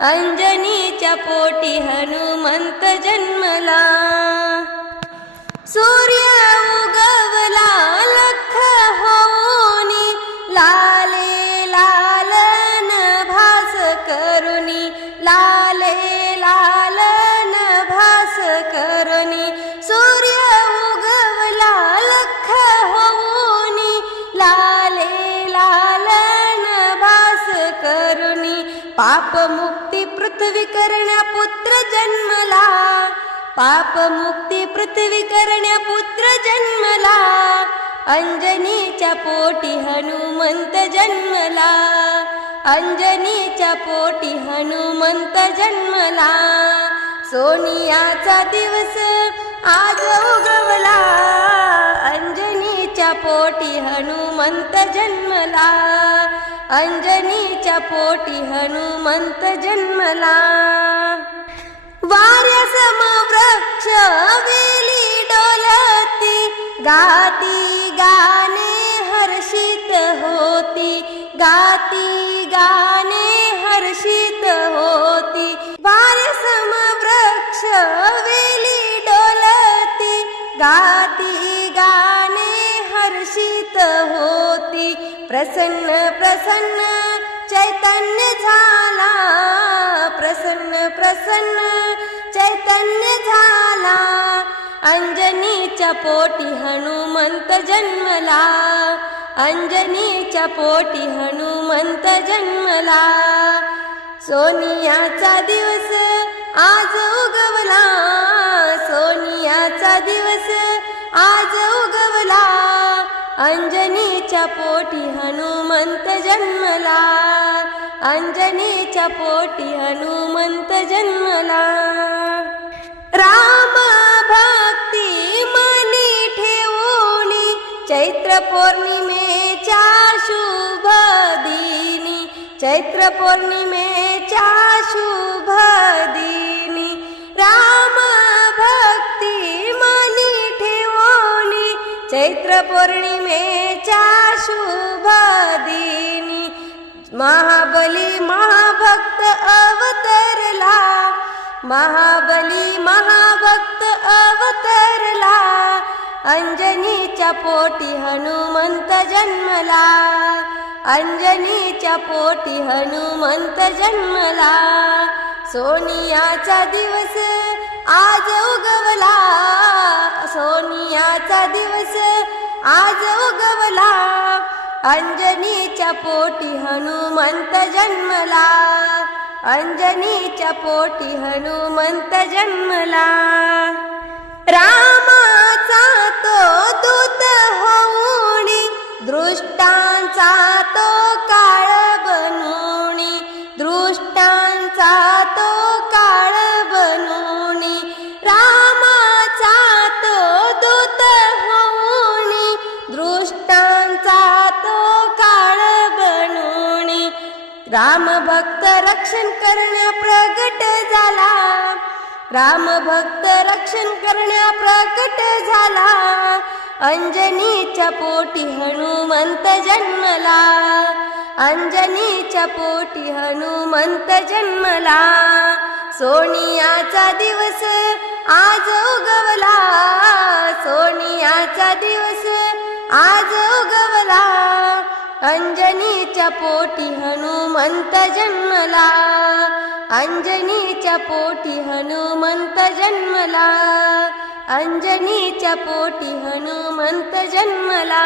अंजनीच्या पोटी हनुमंत जन्मला. सूर्य पाप मुक्ती पृथ्वी करण्या पुत्र जन्मला. पाप मुक्ती पृथ्वी करण्या पुत्र जन्मला. अंजनीच्या पोटी हनुमंत जन्मला. अंजनीच्या पोटी हनुमंत जन्मला. सोनियाचा दिवस आज उगवला. अंजनी अंजनीच्या पोटी हनुमंत जन्मला. अंजनीच्या पोटी हनुमंत जन्मला. वाऱ्यासम वृक्ष वेली डोलती. गाती गाणे हर्षित होती. गाती गाणे हर्षित होती. वाऱ्यासम वृक्ष वेली डोलती. गाती गा प्रसन्न प्रसन्न चैतन्य झाला. प्रसन्न प्रसन्न चैतन्य झाला. अंजनीच्या पोटी हनुमंत जन्मला. अंजनीच्या पोटी हनुमंत जन्मला. सोनियाचा दिवस आज पोटी हनुमंत जन्मला. अंजनीच्या पोटी हनुमंत जन्मला. राम भक्ती मनी ठेवणी चैत्र पौर्णिमेच्या शुभ दिनी चैत्र पौर्णिमेच्या शुभ दिनी. पौर्णिमेच्या शुभ दिनी महाबली महाभक्त अवतरला महाबली महाभक्त अवतरला अंजनीच्या पोटी हनुमंत जन्मला अंजनीच्या पोटी हनुमंत जन्मला सोनियाचा दिवस आज उगवला सोनियाचा दिवस आज उगवला. अंजनीच्या पोटी हनुमंत जन्मला. अंजनीच्या पोटी हनुमंत जन्मला. रामाचा तो दूध राम भक्त रक्षण करण्या प्रगट झाला. राम भक्त रक्षण करण्या प्रकट झाला. अंजनीच्या पोटी हनुमंत जन्मला. अंजनीच्या पोटी हनुमंत जन्मला. सोनियाचा दिवस आज उगवला. सोनियाचा दिवस आज उगवला. अंजनीच्या पोटी हनुमंत जन्मला. अंजनीच्या पोटी हनुमंत जन्मला. अंजनीच्या पोटी हनुमंत जन्मला.